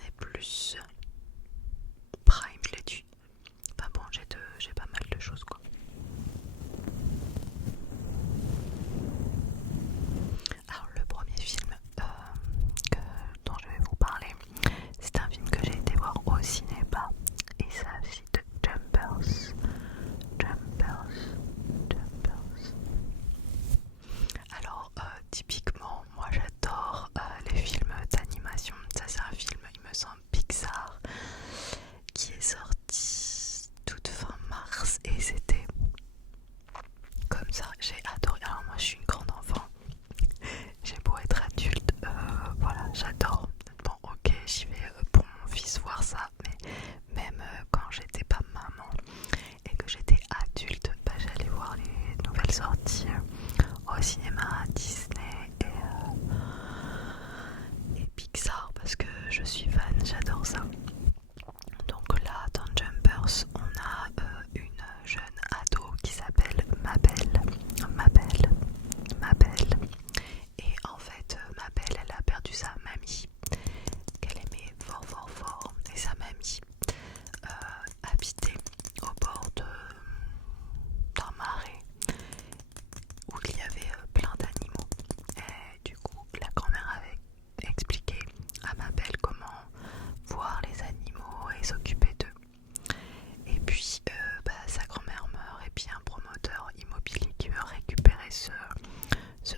Disney+, Prime, je l'ai dit. Enfin bon, j'ai pas mal de choses quoi. Alors le premier film dont je vais vous parler, c'est un film que j'ai été voir au cinéma. Il s'agit de Jumpers. Alors typiquement, moi j'adore les films d'animation. Ça c'est un film, il me semble, Pixar, qui est sorti toute fin mars et c'était comme ça. J'ai adoré. Alors moi je suis une grande enfant. J'ai beau être adulte, voilà, j'adore. Bon, ok, j'y vais pour mon fils voir ça, mais même quand j'étais pas maman et que j'étais adulte, bah, j'allais voir les nouvelles sorties au cinéma, Disney et Pixar parce que je suis fan, j'adore ça. Donc là, dans Jumpers, on a une jeune ado qui s'appelle Mabel. Et en fait, Mabel, elle a perdu sa mamie, qu'elle aimait fort. Et sa mamie habitait au bord d'un marais où il y avait plein d'animaux. Et du coup, la grand-mère avait expliqué à Mabel comment voir les animaux et s'occuper d'eux. Et puis, sa grand-mère meurt et puis un promoteur immobilier qui veut récupérer ce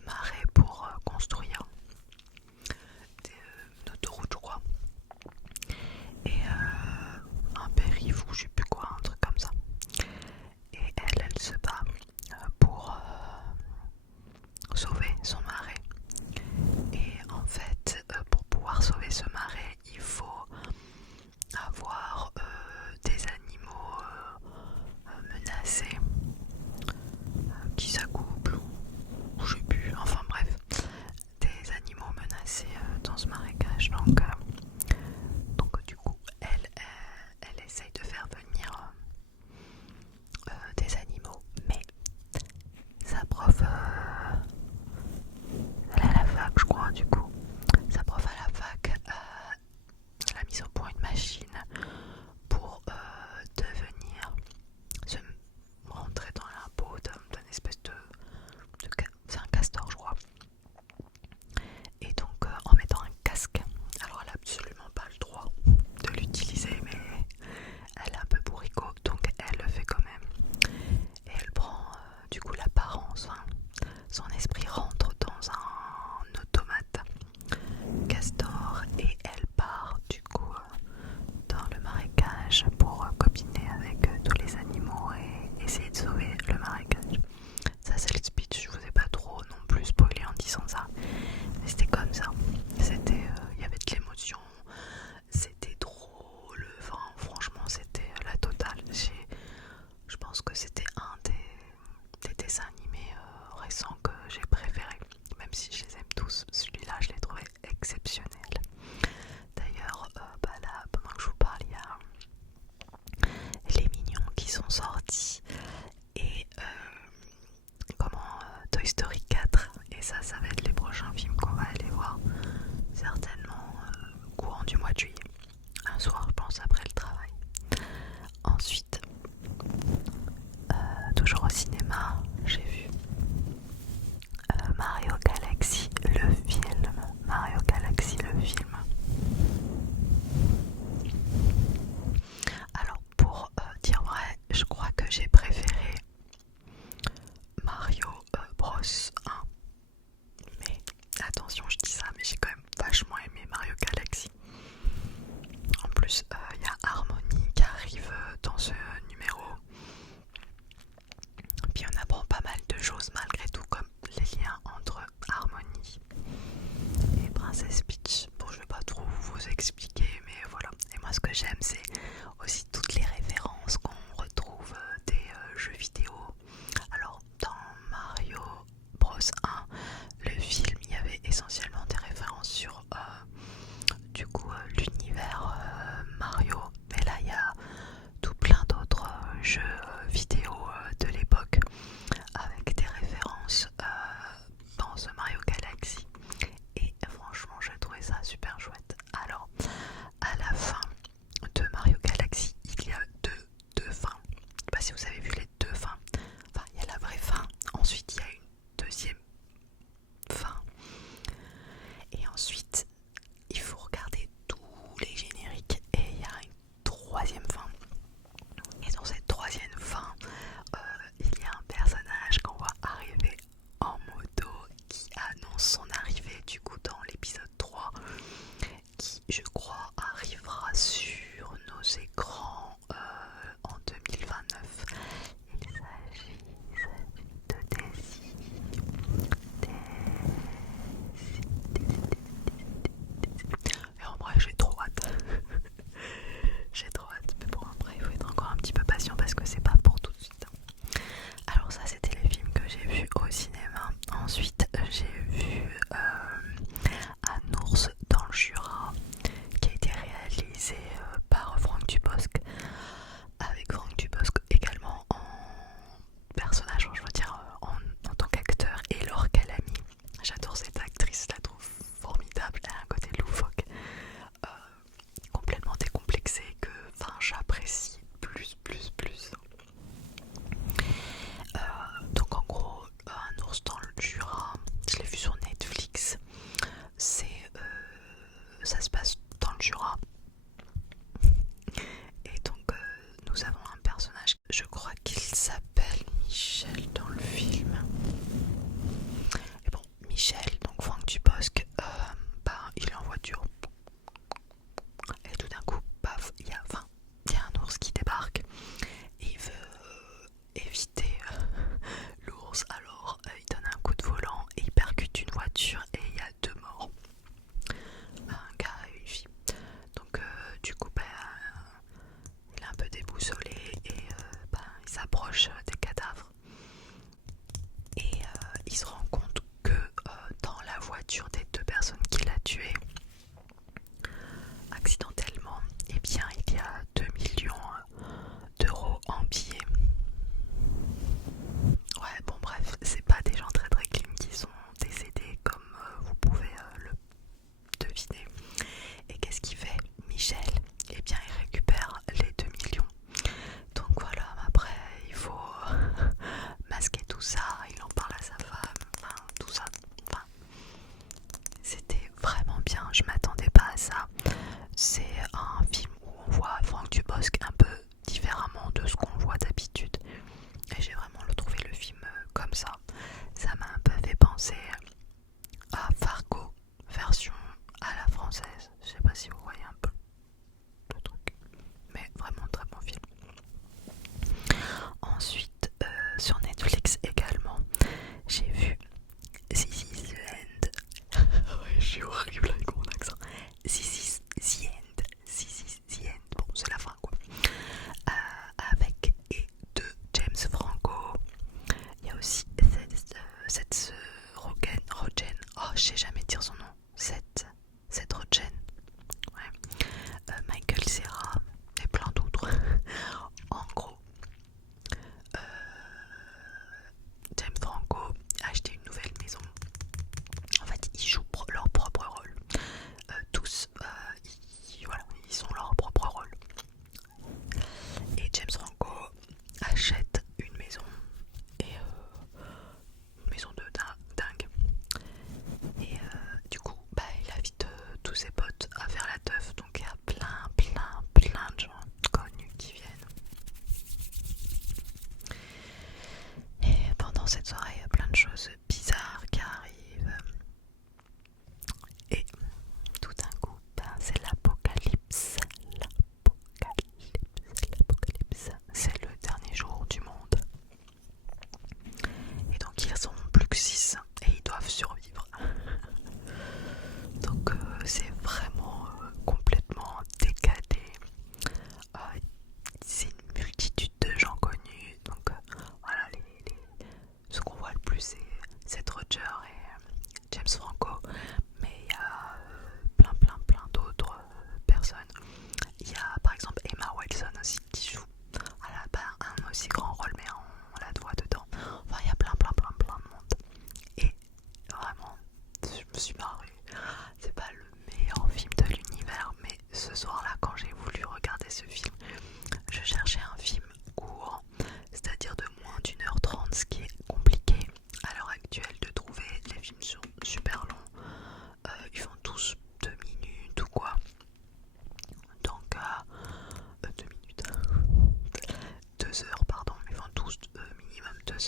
marais pour construire une autoroute, je crois. Et un périph' ou je sais plus quoi, un truc comme ça. Et elle se bat pour sauver son marais. Et en fait, pour pouvoir sauver ce marais, il faut avoir des animaux menacés qui s'accouplent ou je sais plus, enfin bref, des animaux menacés dans ce marécage. Donc du coup, elle essaye de faire venir des animaux, mais sa prof, elle est à la fac, je crois, du coup. Sa prof à la fac, elle a mis au point une machine pour devenir, se rentrer dans la peau d'un espèce de c'est un castor, je crois. Et donc, en mettant un casque, alors elle a absolument pas le droit de l'utiliser, mais elle est un peu bourricot, donc elle le fait quand même. Et elle prend du coup l'apparence, hein. Son esprit rentre dans un automate castor et elle part du coup dans le marécage pour copiner avec tous les animaux et essayer de sauver le marécage. Ça c'est le speech, je vous ai pas trop non plus spoilé en disant ça, mais c'était comme ça. C'était, il y avait de l'émotion, c'était drôle, enfin franchement c'était la totale. Je pense que c'était un des dessins animés récents que j'ai préféré, même si je les aime tous. Celui-là je l'ai trouvé exceptionnel. D'ailleurs, là pendant que je vous parle, il y a les Mignons qui sont sortis et Toy Story 4, et ça va être les prochains films qu'on va aller voir certainement courant du mois de juillet, un soir je pense après le travail. Ensuite, toujours au cinéma, j'ai vu Mario Galaxy le film. Alors pour dire vrai, je crois que j'ai préféré Mario Bros 1. Mais attention, je dis ça, mais j'ai quand même vachement aimé Mario Galaxy. En plus, il y a Harmony qui arrive dans ce numéro. Puis on apprend pas mal de choses malgré tout, comme les liens entre Harmony et Princess Peach. Bon, je vais pas trop vous expliquer, mais voilà. Et moi, ce que j'aime, c'est aussi toutes les références qu'on retrouve des jeux vidéo. Alors, dans Mario Bros 1, le film, il y avait essentiellement des références sur l'univers Mario. Mais là, il y a tout plein d'autres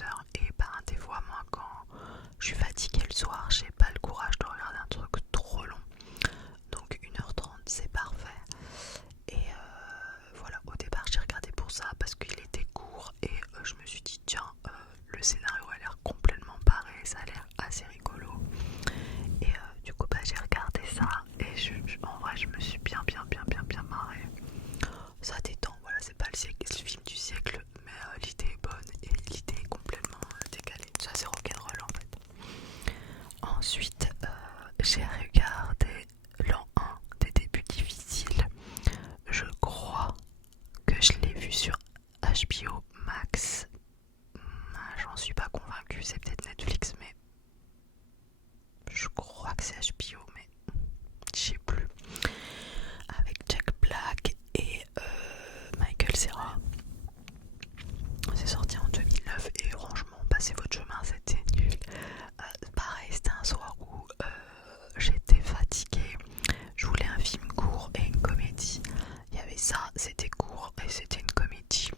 heures. Et ben des fois moi quand je suis fatiguée le soir, j'ai pas le courage de regarder un truc trop long. Donc 1h30 c'est parfait. Et voilà, au départ j'ai regardé pour ça parce qu'il était court et je me suis dit tiens, le scénario a l'air complètement barré, ça a l'air assez rigolo. Et du coup bah j'ai regardé ça et en vrai je me suis bien marrée. Ça détend, voilà, c'est pas le film du siècle, mais l'idée est bonne et l'idée est complètement décalée. Ça c'est rock'n'roll en fait. Ensuite j'ai regardé l'an 1 des débuts difficiles. Je crois que je l'ai vu sur HBO Max. J'en suis pas convaincue, c'est peut-être Netflix, mais je crois que c'est HBO, mais je sais plus. Avec Jack Black et Michael Cera. C'est sorti en 2009 et franchement, passez votre chemin, c'était nul. Pareil, c'était un soir où j'étais fatiguée. Je voulais un film court et une comédie. Il y avait ça, c'était court et c'était une comédie.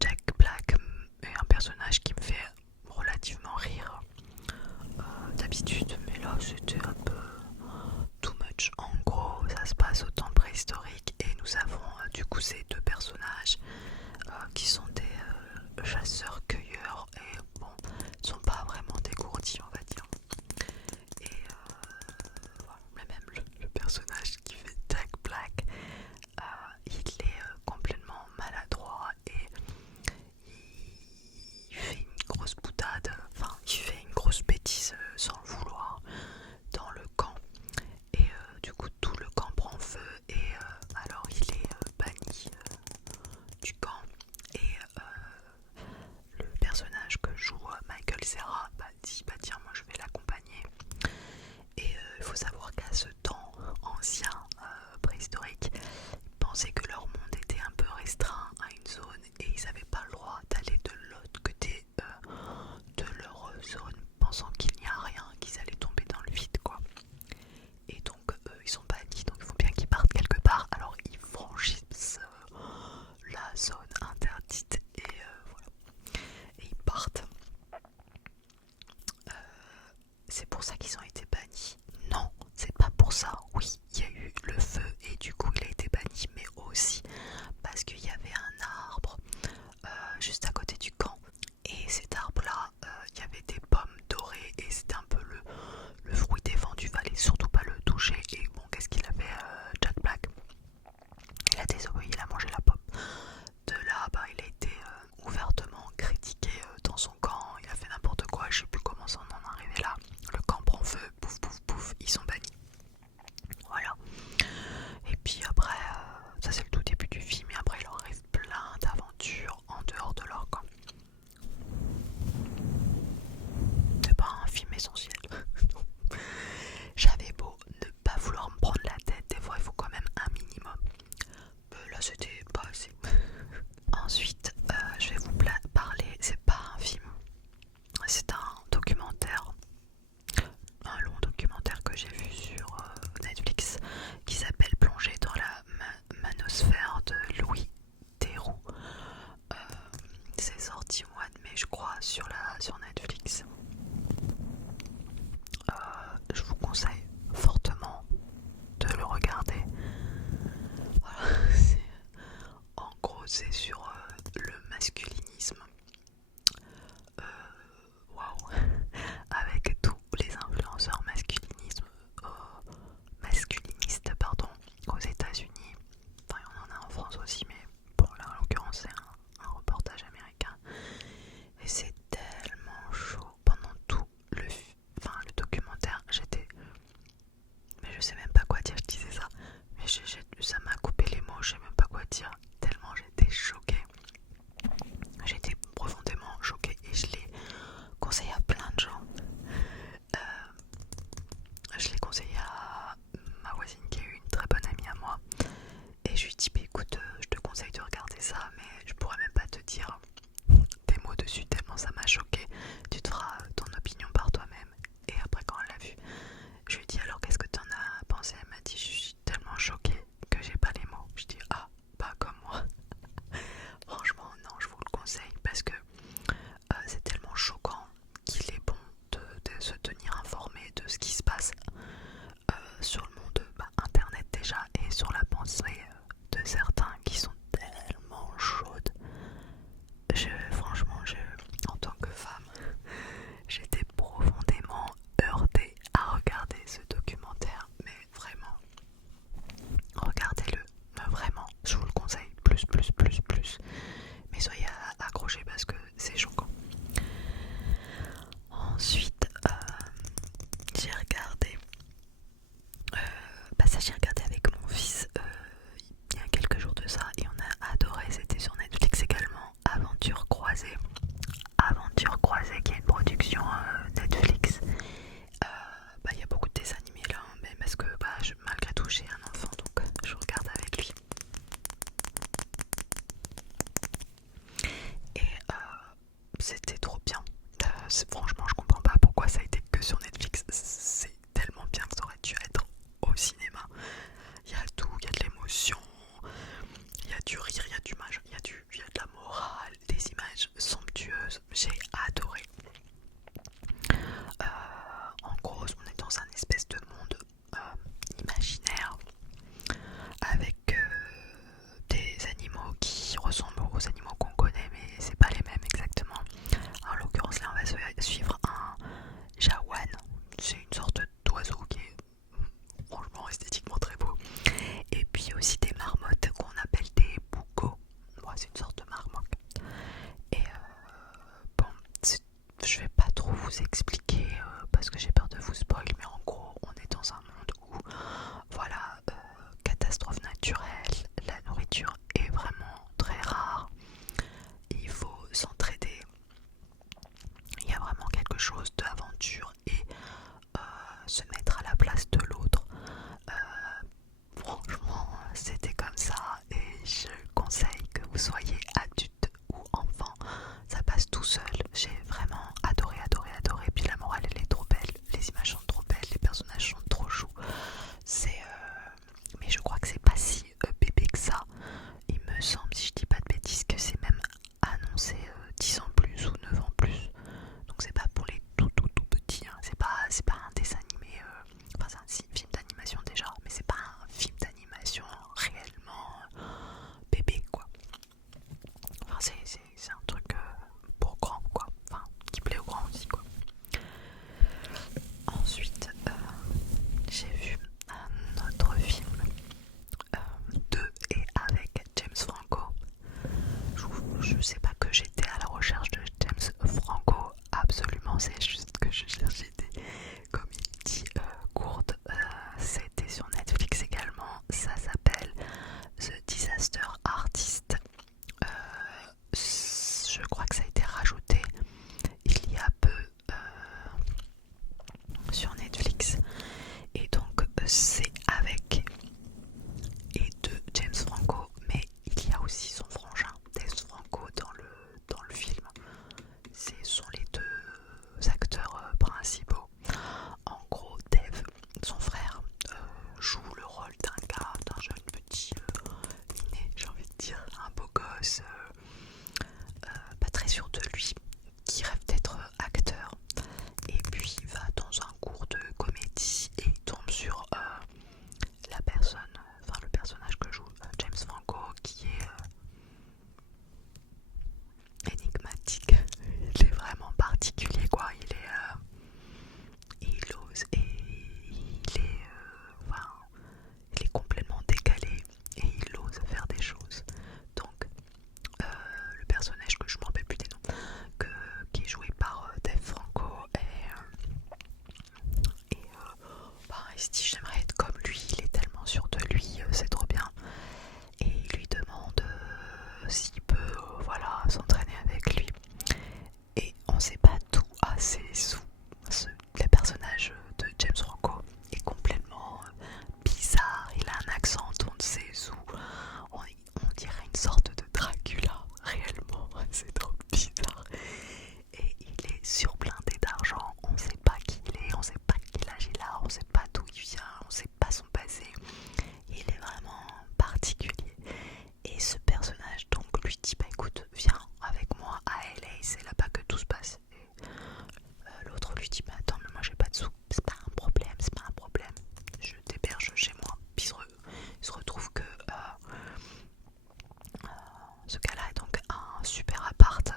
Jack Black est un personnage qui me fait relativement rire d'habitude, mais là c'était un peu too much. En gros, ça se passe au temps préhistorique et nous avons du coup ces deux personnages qui sont des chasseurs-cueilleurs et bon, ils sont pas vraiment dégourdis on va dire. Et voilà, mais même le personnage qui fait Jack Black, il est complètement maladroit et il fait une grosse boutade, enfin il fait une grosse bêtise sans le vouloir dans le camp. Et du coup tout le camp prend feu et alors il est banni du camp. Et le personnage que joue Michael Cera dit bah tiens moi je vais l'accompagner. Et il faut savoir qu'à ce temps ancien, préhistorique, ils pensaient que leur monde était un peu restreint à une zone et ils n'avaient pas le droit d'aller de l'autre côté de leur zone, pensant qu'il n'y a rien, qu'ils allaient tomber dans le vide quoi. Et donc ils sont bannis, donc il faut bien qu'ils partent quelque part. Alors ils franchissent la zone interdite et voilà. Et ils partent. C'est pour ça qu'ils ont été bannis? Non, c'est pas pour ça. Oui, il y a eu le feu et du coup il a été banni, mais aussi parce qu'il y avait un arbre juste à côté du camp. Et cet arbre-là, il y avait des pommes dorées et c'était un peu le fruit des vents, du fallait surtout pas le toucher. Et bon, qu'est-ce qu'il a fait Jack Black? Il a désobéi, il a mangé la pomme. De là, bah, il a été ouvertement critiqué dans son camp, il a fait n'importe quoi, je sais plus comment ça en est arrivé là. Le camp prend feu, pouf pouf pouf, ils sont bannis. Voilà. Et puis après, ça c'est le tout début du film, et après il leur arrive plein d'aventures en dehors de leur camp. C'est pas un film essentiel. J'avais beau ne pas vouloir me prendre la tête, des fois il faut quand même un minimum. Là c'était pas assez. Ensuite, je vais vous parler, c'est pas un film, c'est un documentaire, un long documentaire que j'ai vu sur Netflix qui s'appelle Plonger dans la manosphère de Louis Theroux. C'est sorti au mois de mai je crois sur Netflix. Je vous conseille fortement de le regarder. Voilà, en gros c'est sur le masculinisme. Waouh, avec tous les influenceurs masculinistes aux États-Unis. Enfin, il y en a en France aussi, mais bon, là en l'occurrence, c'est un reportage américain. Et c'est tellement chaud pendant tout le documentaire. Mais je sais même pas quoi dire, je disais ça. Mais ça m'a coupé les mots, je sais même pas quoi dire. Tellement j'étais choquée. J'étais profondément choquée et je l'ai conseillé à plein de gens. Je l'ai conseillé à ma voisine qui est une très bonne amie à moi. Et je lui ai dit bah, écoute, je te conseille de regarder ça, mais je pourrais même pas te dire des mots dessus tellement ça m'a choquée. Tu te feras ton opinion par toi-même. Et après quand elle l'a vu, je lui ai dit alors qu'est-ce que t'en as pensé? Elle m'a dit je suis tellement choquée que j'ai pas les mots. Je dis ah, pas comme moi. Franchement non, je vous le conseille parce que c'est gosse pas très sûr de lui, qui rêve d'être acteur, et puis il va dans un cours de comédie et il tombe sur la personne, enfin le personnage que joue James Franco, qui est énigmatique. Il est vraiment particulier quoi, il ose et enfin, il est complètement décalé et il ose faire des choses. Donc le personnage que je m'en rappelle plus des noms, qui est joué par Dave Franco il se dit j'aimerais être comme lui, il est tellement sûr de lui, c'est trop bien. Et il lui demande s'il peut voilà, s'entraîner avec lui. Et on sait pas tout assez sous. Le personnage de James Franco est complètement bizarre, il a un accent on ne sait où. On dirait une sorte de Dracula, réellement, c'est trop bizarre. Et il est surblindé d'argent, on sait pas qui il est, on sait pas quel âge il a, on sait pas d'où il vient, on sait pas son passé. Il est vraiment particulier. Et ce personnage donc lui dit bah écoute viens avec moi à LA, c'est là-bas que tout se passe. Et l'autre lui dit bah attends mais moi j'ai pas de sous, c'est pas un problème, je t'héberge chez moi. Puis il se retrouve que ce gars-là a donc un super appart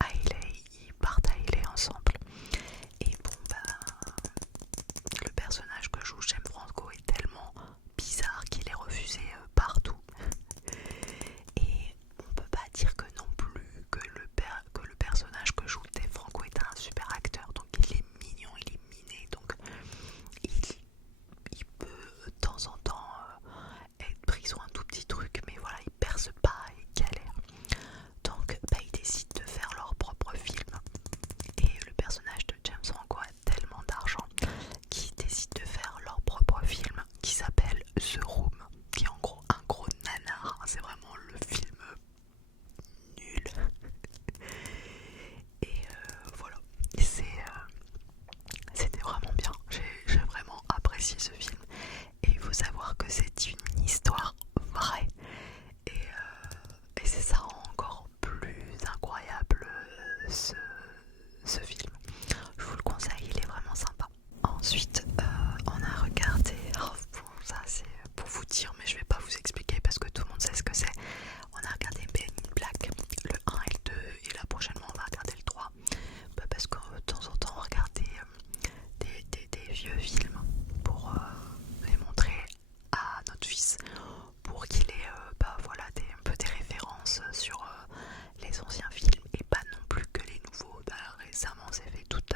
à LA, ils partent à LA ensemble. Et bon bah le personnage que joue James Franco est tellement bizarre qu'il est refusé partout. Et on peut pas dire que non plus que le personnage que joue Dave Franco est un super acteur. Donc il est mignon, il est miné, donc il peut de temps en temps être pris sur un tout petit truc, mais voilà, il perce pas, il galère. Donc bah, ils décident de faire leur propre film. Et le personnage de James Franco a tellement d'argent qu'ils décident de faire leur propre film qui s'appelle The Room, qui est en gros un gros nanar. C'est vraiment le film nul. Et voilà, c'était vraiment bien. J'ai vraiment apprécié ce film. Et il faut savoir que c'est une histoire vraie. Et c'est ça rend encore plus incroyable ce film. Je vous le conseille, il est vraiment sympa. Ensuite, on a regardé, bon, ça c'est pour vous dire, mais je vais pas vous expliquer parce que tout le monde sait ce que c'est. On a regardé Men in Black, le 1 et le 2, et là prochainement on va regarder le 3. Bah, parce que de temps en temps on regardait des vieux films pour les montrer à notre fils, pour qu'il ait voilà, un peu des références sur les anciens films et pas non plus que les nouveaux. Bah, récemment on s'est fait toute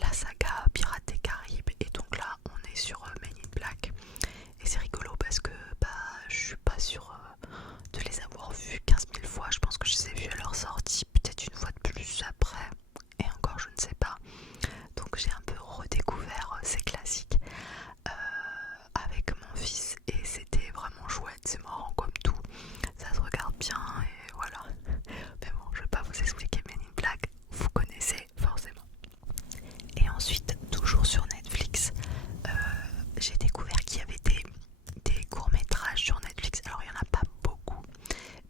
la saga Pirates des Caraïbes et donc là on est sur Men in Black. Et c'est rigolo parce que bah, je suis pas sûre de les avoir vus 15 000 fois. Je pense que je les ai vus à leur sortie, peut-être une fois de plus après. Et encore, je ne sais pas. Donc j'ai un peu redécouvert ces classiques avec mon fils. Et c'était vraiment chouette, c'est marrant comme tout. Ça se regarde bien et voilà. Mais bon, je vais pas vous expliquer Men in Black. Vous connaissez forcément. Et ensuite, toujours sur Netflix, j'ai découvert qu'il y avait des courts-métrages sur Netflix. Alors il n'y en a pas beaucoup,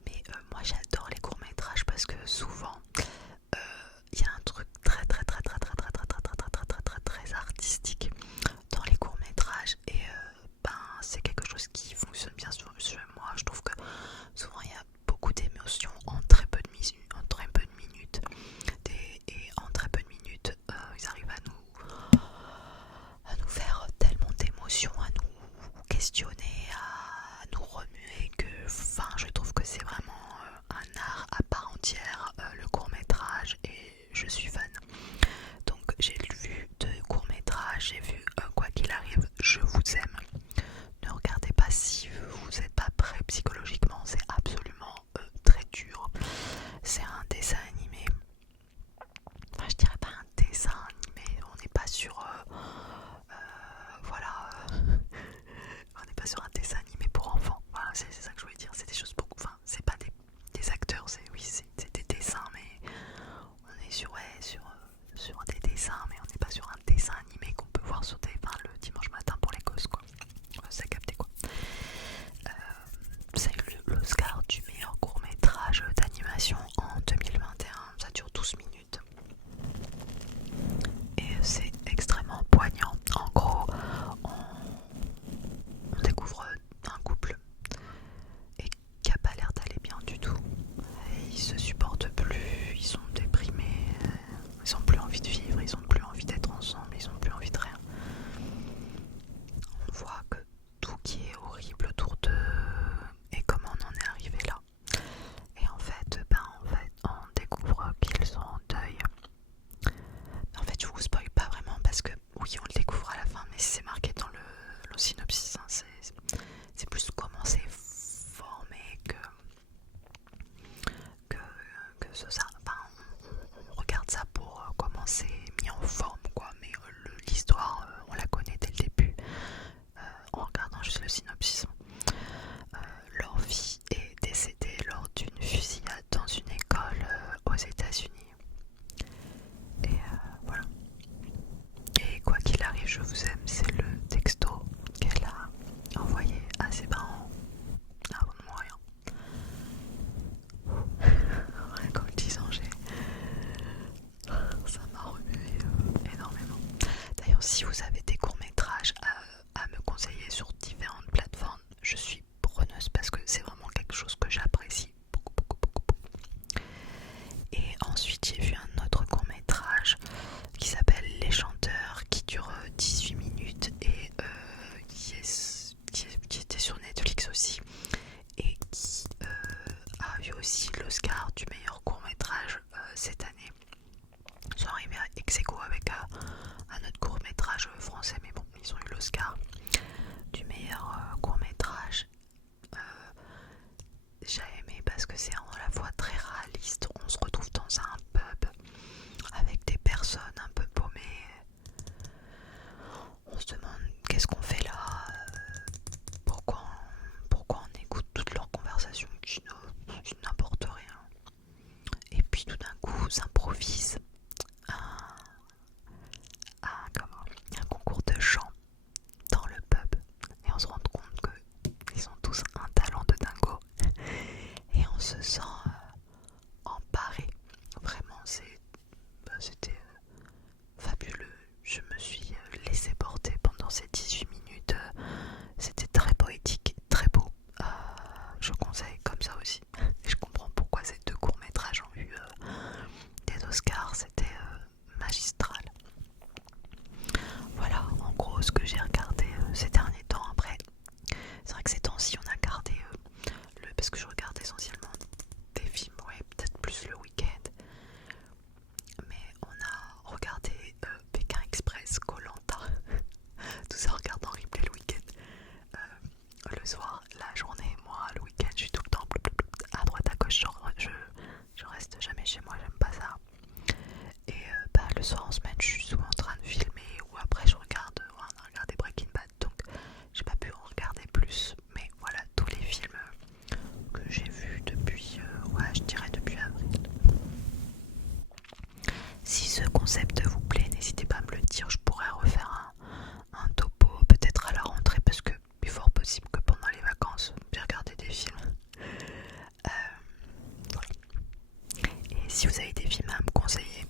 mais moi j'adore les courts-métrages parce que souvent il y a un truc très artistique dans les courts-métrages et c'est quelque chose qui fonctionne bien sur moi. Je trouve que souvent il y a beaucoup d'émotions en très peu de minutes, et en très peu de minutes ils arrivent à nous faire tellement d'émotions, à nous questionner, à nous remuer que je trouve que c'est vraiment un art à part entière, le court-métrage, et je suis fan. Donc j'ai vu 2 courts-métrages, j'ai vu Quoi qu'il arrive, je vous aime. Ne regardez pas si vous n'êtes pas prêt psychologiquement, c'est absolument très dur. C'est un dessin animé. Enfin, je dirais pas un dessin animé, on n'est pas sur voilà, on n'est pas sur un dessin animé pour enfants. Voilà, c'est ça que je voulais dire. C'est des choses beaucoup. Enfin, c'est pas des acteurs, c'est des dessins, mais on est sur des dessins, mais on n'est pas sur un dessin animé qu'on peut voir sur le dimanche matin pour les gosses, quoi. Ça capté quoi. Ça a eu l'Oscar du meilleur court métrage. d'animation en 2021, ça dure 12 minutes. Et c'est extrêmement poignant. En gros, on découvre un couple et qui a pas l'air d'aller bien du tout. Et ils se supportent plus, ils sont déprimés, ils ont plus envie de vivre, ils ont plus envie d'être ensemble, ils ont plus envie de rien. On voit que tout qui est horrible autour d'eux et comment on en est arrivé là. Et en fait, on découvre qu'ils sont en deuil. En fait, je vous spoil pas vraiment parce que oui, on le découvre à la fin, mais c'est marqué dans le synopsis. Hein, c'est plus comment c'est formé que ça. Enfin, on regarde ça pour comment c'est mis en forme, quoi. Mais l'histoire, on la connaît dès le début en regardant juste le synopsis. Leur fille est décédée lors d'une fusillade dans une école aux États-Unis. Et voilà. Et quoi qu'il arrive, je vous aime, c'est le texto qu'elle a envoyé à ses parents avant de mourir. Rien qu'en le disant, ça m'a remué énormément. D'ailleurs, si vous avez des courts-métrages à me conseiller sur différentes plateformes, je suis preneuse parce que c'est vraiment quelque chose que j'apprécie beaucoup, beaucoup, beaucoup, beaucoup. Et ensuite, j'ai vu un autre court-métrage qui s'appelle Les Chanteurs, qui dure 18 minutes et qui était sur Netflix aussi et qui a eu aussi l'Oscar du meilleur court-métrage cette année. Ils sont arrivés à ex-aequo avec un autre court-métrage français, mais bon, ils ont eu l'Oscar du meilleur court-métrage. J'ai aimé parce que c'est à la fois très réaliste. On se retrouve dans un pub avec des personnes un peu paumées. On se demande qu'est-ce qu'on fait là, pourquoi on écoute toutes leurs conversations qui n'apportent rien. Et puis tout d'un coup s'improvise un concours de chant dans le pub et on se rend compte qu'ils ont tous un talent de dingo et on se sent emparé. Vraiment, c'était fabuleux. Je me suis laissé porter pendant ces 18 minutes. C'était très poétique, très beau. Je conseille comme ça aussi. Je comprends pourquoi ces deux courts-métrages ont eu des Oscars. C'était magistral. Voilà, en gros, ce que j'ai regardé ces derniers temps. Après, c'est vrai que ces temps-ci, on a gardé parce que je regarde essentiellement des films, ouais, peut-être plus le week-end. Mais on a regardé Pékin Express, Koh-Lanta, tout ça regarde en replay le week-end. Le soir, la journée, moi, le week-end, je suis tout le temps à droite, à gauche, genre je reste jamais chez moi, j'aime pas ça. Et le soir en semaine, je suis souvent en train de filmer ou après on a regardé Breaking Bad, donc j'ai pas pu en regarder plus. Mais voilà, tous les films que j'ai vus depuis, je dirais depuis avril. Si ce concept vous plaît, n'hésitez pas à me le dire, je pourrais refaire un topo peut-être à la rentrée parce que il est fort possible que pendant les vacances j'ai regardé des films. Voilà. Et si vous avez des films à me conseiller,